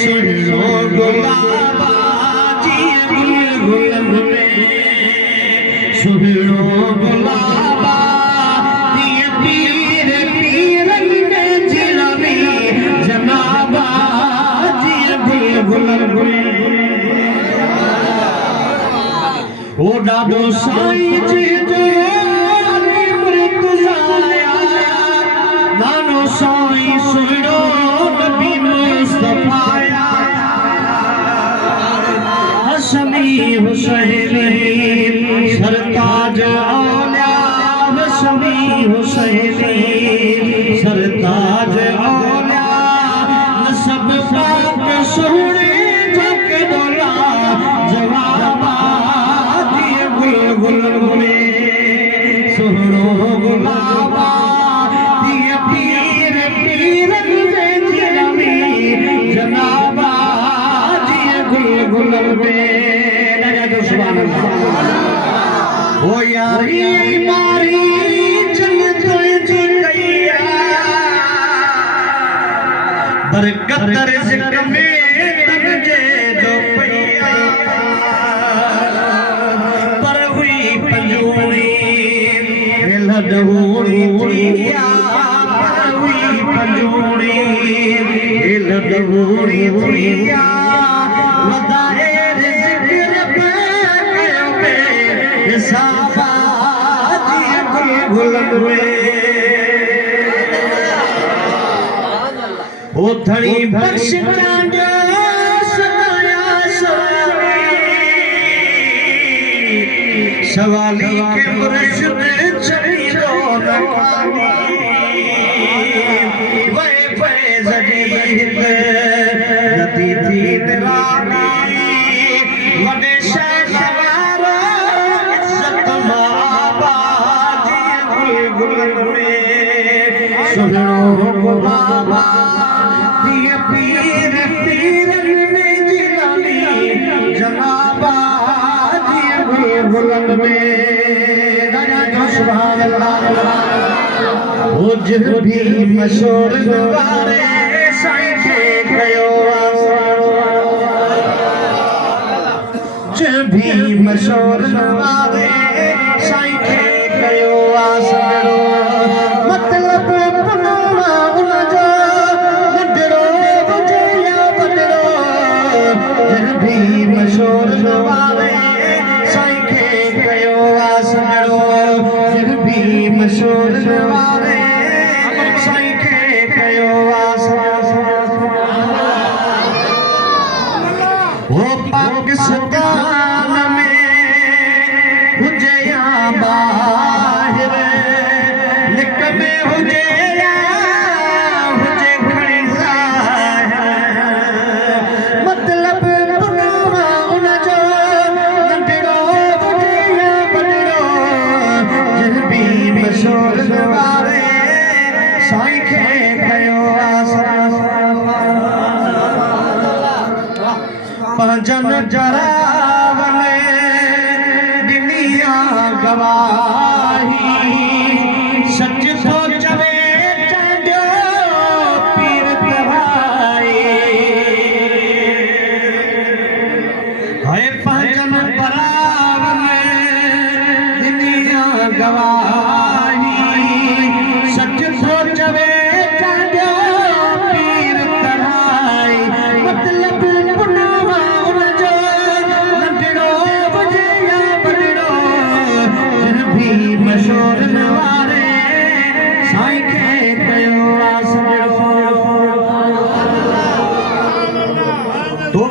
सुनो गुलाबा जी गुल में सुनो गुलाबा दिए पीर पीरन में जिलमी जनाबा जी गुल ओ डाडो साईं जी जो अमृत जाया नानो साईं सुनो नबी मुस्तफाया हसनी हुसैनी सरताज औलिया हसनी हुसैनी सरताज औलिया नसब पाक सोहणे जग डोला जवाबा दिए गुल में सुनो गुलाबा दिए पीर पीरन में जिलमी जनाबा दिए गुल में लगा दो सुभान अल्लाह ओ यारी मारी जन्नत जी कैया बरकत रिज़्क़ में तमजे दो पैया पर हुई पंजूरी लडूरी थिया पर हुई पंजूरी लडूरी थिया वदाए रिज़्क़ रब कयो पे हिसाबा जी गुल में ओ धड़ी बख्श चांदो सदाया सवाली के मुर्शिद छड़ी रौनकानी वे फैज़ दीद नदी दीद रानी वडे शहवार इज्जत माबा जी गुल में सुनो गुलाबा दिए पीर पीरन में जिलमी जनाबा दिए गुल में लगा सुभान अल्लाह ओ जिस भी मशहूर वारे साईं खे कयो जिस भी मशहूर वारे साईं खे कयो आसरो मतलब पुनवा उनजो नंढड़ो हुजे या वॾड़ो जिस भी मशहूर वारे साईं खे कयो आसरो जिस भी मशहूर वारे साईं खे कयो वो पाकिस्तान में हुजे या ॿाहिर लिक में हुजे या हुजे खणी ज़ाहिर मतलब पुनवा उनजो नंढड़ो हुजे या वॾड़ो जिन भी मशहूर वारे साईं खे कयो पंजन जरावन दुनिया गवाही सच तो चवे चांदो पीर तवाई है पंजन जरावन दुनिया गवाही सच तो चवे चांदो पीर तवाई मतलब मशहूर वारे साईं खे कयो आसरो तो